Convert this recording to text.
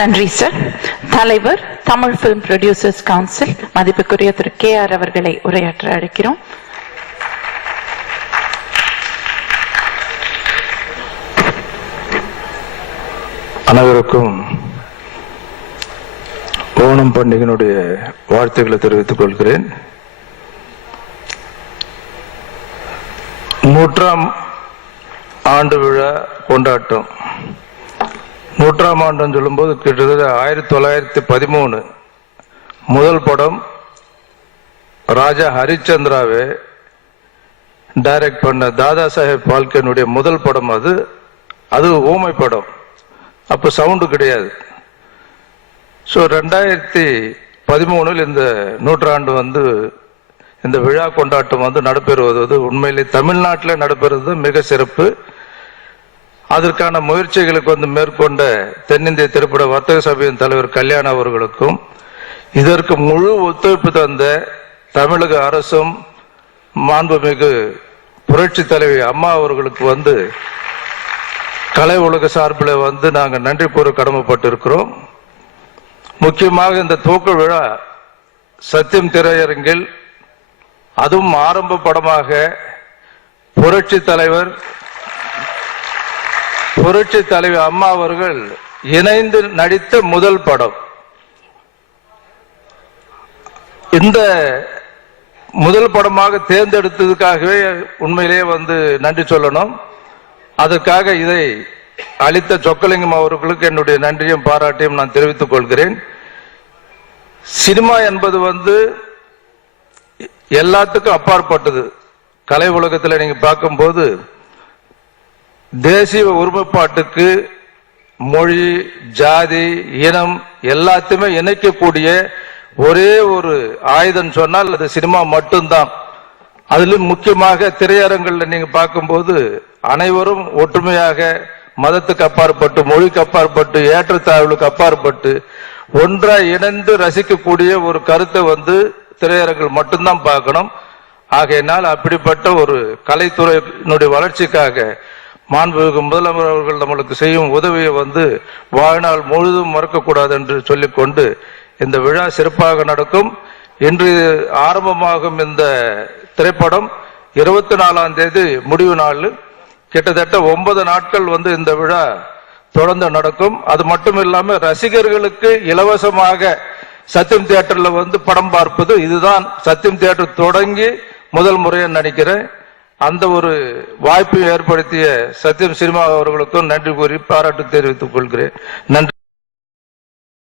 நன்றி சார். தலைவர் Tamil film producers council மதிப்புக்குரிய திரு KR அவர்களை உரையாற்ற அழைக்கிறோம். அனைவருக்கும் ஓணம் பண்டிகையினுடைய வாழ்த்துக்களை தெரிவித்துக் கொள்கிறேன். 100ஆம் ஆண்டு விழா கொண்டாட்டம். 100ஆம் ஆண்டு சொல்லும்போது கிட்டத்தட்ட 1913 முதல் படம் ராஜா ஹரிச்சந்திராவை டைரக்ட் பண்ண தாதா சாஹேப் பால்கேனுடைய முதல் படம். அது ஊமை படம். அப்ப சவுண்டு கிடையாது. ஸோ 2013 இந்த 100ஆண்டு இந்த விழா கொண்டாட்டம் நடைபெறுவது உண்மையிலே தமிழ்நாட்டில் நடைபெறுவது மிக சிறப்பு. அதற்கான முயற்சிகளுக்கு மேற்கொண்ட தென்னிந்திய திரைப்பட வர்த்தக சபையின் தலைவர் கல்யாண் அவர்களுக்கும் இதற்கு முழு ஒத்துழைப்பு தந்த தமிழக அரசும் மாண்புமிகு புரட்சி தலைவி அம்மா அவர்களுக்கு கலை உலக சார்பில் நாங்கள் நன்றி கூற கடமைப்பட்டிருக்கிறோம். முக்கியமாக இந்த துவக்க விழா சத்தியம் திரையரங்கில் அதுவும் ஆரம்ப படமாக புரட்சி தலைவி அம்மா அவர்கள் இணைந்து நடித்த முதல் படம். இந்த முதல் படமாக தேர்ந்தெடுத்ததுக்காகவே உண்மையிலேயே நன்றி சொல்லணும். அதற்காக இதை அளித்த சொக்கலிங்கம் அவர்களுக்கு என்னுடைய நன்றியும் பாராட்டியும் நான் தெரிவித்துக் கொள்கிறேன். சினிமா என்பது எல்லாத்துக்கும் அப்பாற்பட்டது. கலை உலகத்தில் நீங்க பார்க்கும்போது தேசிய ஒருமைப்பாட்டுக்கு மொழி, ஜாதி, இனம் எல்லாத்தையுமே இணைக்கக்கூடிய ஒரே ஒரு ஆயுதம் சொன்னால் அது சினிமா மட்டும்தான். அதிலும் முக்கியமாக திரையரங்கில் நீங்க பார்க்கும்போது அனைவரும் ஒற்றுமையாக மதத்துக்கு அப்பாற்பட்டு, மொழிக்கு அப்பாற்பட்டு, ஏற்றத்தாழ்வுக்கு அப்பாற்பட்டு ஒன்றாய் இணைந்து ரசிக்கக்கூடிய ஒரு கருத்தை திரையரங்கில் மட்டும்தான் பார்க்கணும். ஆகையினால் அப்படிப்பட்ட ஒரு கலைத்துறையினுடைய வளர்ச்சிக்காக மாண்புமிகு முதலமைச்சர் அவர்கள் நம்மளுக்கு செய்யும் உதவியை வாழ்நாள் முழுதும் மறக்கக்கூடாது என்று சொல்லிக்கொண்டு இந்த விழா சிறப்பாக நடக்கும். இன்று ஆரம்பமாகும் இந்த திரைப்படம் 24ஆம் தேதி முடிவு நாள். கிட்டத்தட்ட 9 நாட்கள் இந்த விழா தொடர்ந்து நடக்கும். அது மட்டும் இல்லாம ரசிகர்களுக்கு இலவசமாக சத்தியம் தியேட்டர்ல படம் பார்ப்பது இதுதான் சத்தியம் தியேட்டர் தொடங்கி முதல் முறையை நினைக்கிறேன். அந்த ஒரு வாய்ப்பை ஏற்படுத்திய சத்தியம் சினிமா அவர்களுக்கும் நன்றி கூறி பாராட்டு தெரிவித்துக் கொள்கிறேன். நன்றி.